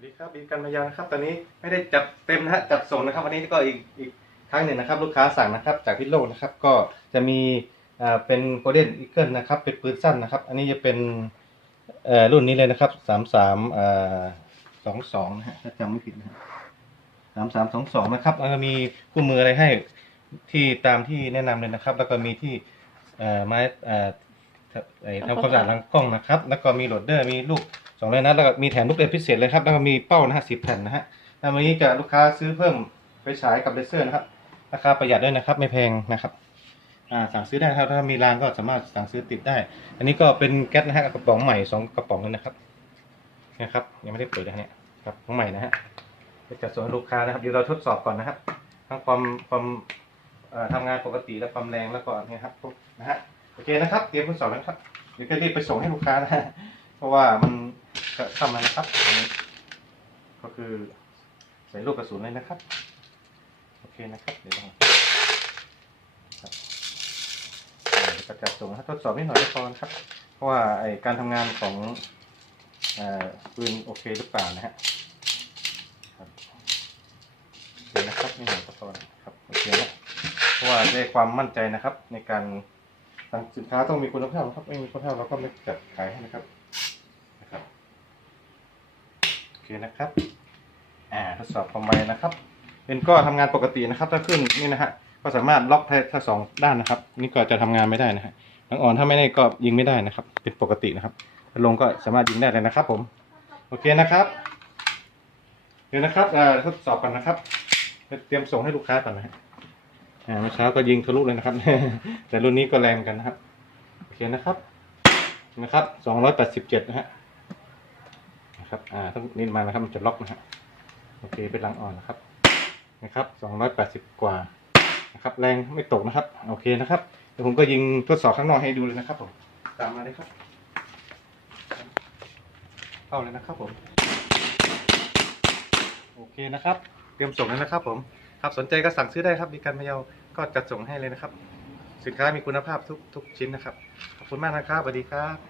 วัสดีครับบีกันมายานะครับตอนนี้ไม่ได้จัดเต็มนะฮะจัดส่งนะครับ วันนี้ก็อีกอีกครั้งหนึ่งนะครับ ลูกค้าสั่งนะครับ จากพิโลกนะครับ ก็จะมีอ่าเป็นโกลเด้นอีเกิลนะครับ เป็นปืนสั้นนะครับ อันนี้จะเป็นเอ่อรุ่นนี้เลยนะครับสามสามอ่าสองสองนะฮะถ้าจำไม่ผิดนะฮะสามสามสองสองนะครับแล้วก็มีคู่มืออะไรให้ที่ตามที่แนะนำเลยนะครับ แล้วก็มีที่เอ่อไม้เอ่อ ไอ้ทำความสะอาดหลังกล้องนะครับ แล้วก็มีโหลดเดอร์มีลูกสองเลยนะแล้วก็มีแถมลูกเล่นพิเศษเลยครับ แล้วก็มีเป้านะฮะสิบแผ่นนะฮะแล้ววันนี้จะลูกค้าซื้อเพิ่มไฟฉายกับเลเซอร์นะครับ ราคาประหยัดด้วยนะครับ ไม่แพงนะครับอ่าสั่งซื้อได้นะครับ ถ้ามีร้านก็สามารถสั่งซื้อติดได้ อันนี้ก็เป็นแก๊สนะฮะกระป๋องใหม่สองกระป๋องเลยนะครับ นะครับ ยังไม่ได้เปิดนะฮะเนี่ยครับของใหม่นะฮะจะจัดส่งให้ลูกค้านะครับเดี๋ยวเราทดสอบก่อนนะครับ ทั้งความความเอ่อทำงานปกติและความแรงแล้วก็เนี่ยครับพวกนะฮะโอเคนะครับ เตรียมทดสอบแล้วนะครับ เดี๋ยวจะรีบไปส่งให้ลูกค้านะ เพราะว่ามันจะทำแล้วนะครับ ก็คือใส่ลูกกระสุนเลยนะครับ โอเคนะครับ เดี๋ยวต้องครับอ่าจะจัดส่งทดสอบนิดหน่อยก็พอนครับ เพราะว่าไอการทำงานของปืนโอเคหรือเปล่านะฮะเดี๋ยวนะครับนี่หน่อยก็พอนครับ โอเคนะเพราะว่าได้ความมั่นใจนะครับในการ สินค้าต้องมีคุณภาพนะครับไม่มีคุณภาพเราก็ไม่จัดขายให้นะครับนะครับโอเคนะครับ อ่าทดสอบความไวนะครับเป็นก็ทำงานปกตินะครับ ถ้าขึ้นนี่นะฮะก็สามารถล็อกได้ทั้งสองด้านนะครับ นี่ก็จะทำงานไม่ได้นะฮะทางอ่อนถ้าไม่ได้ก็ยิงไม่ได้นะครับ เป็นปกตินะครับลงก็สามารถยิงได้เลยนะครับ ผม โอเคนะครับ เดี๋ยวนะครับอ่าทดสอบกันนะครับ เตรียมส่งให้ลูกค้าก่อนนะฮะ เมื่อเช้าก็ยิงทะลุเลยนะครับ แต่รุ่นนี้ก็แรงกันนะครับโอเคนะครับนะครับสองร้อยแปดสิบเจ็ดนะฮะนะครับอ่าต้องนี่มานะครับมันจะล็อกนะฮะโอเคเป็นรังอ่อนนะครับนะครับสองร้อยแปดสิบกว่านะครับ แรงไม่ตกนะครับ โอเคนะครับเดี๋ยวผมก็ยิงทดสอบข้างนอกให้ดูเลยนะครับผมตามมาเลยครับเข้าเลยนะครับผมโอเคนะครับ เตรียมส่งแล้วนะครับผมครับสนใจก็สั่งซื้อได้ครับมีการพะเยา ก็จัดส่งให้เลยนะครับ สินค้ามีคุณภาพทุกทุกชิ้นนะครับ ขอบคุณมากนะครับสวัสดีครับ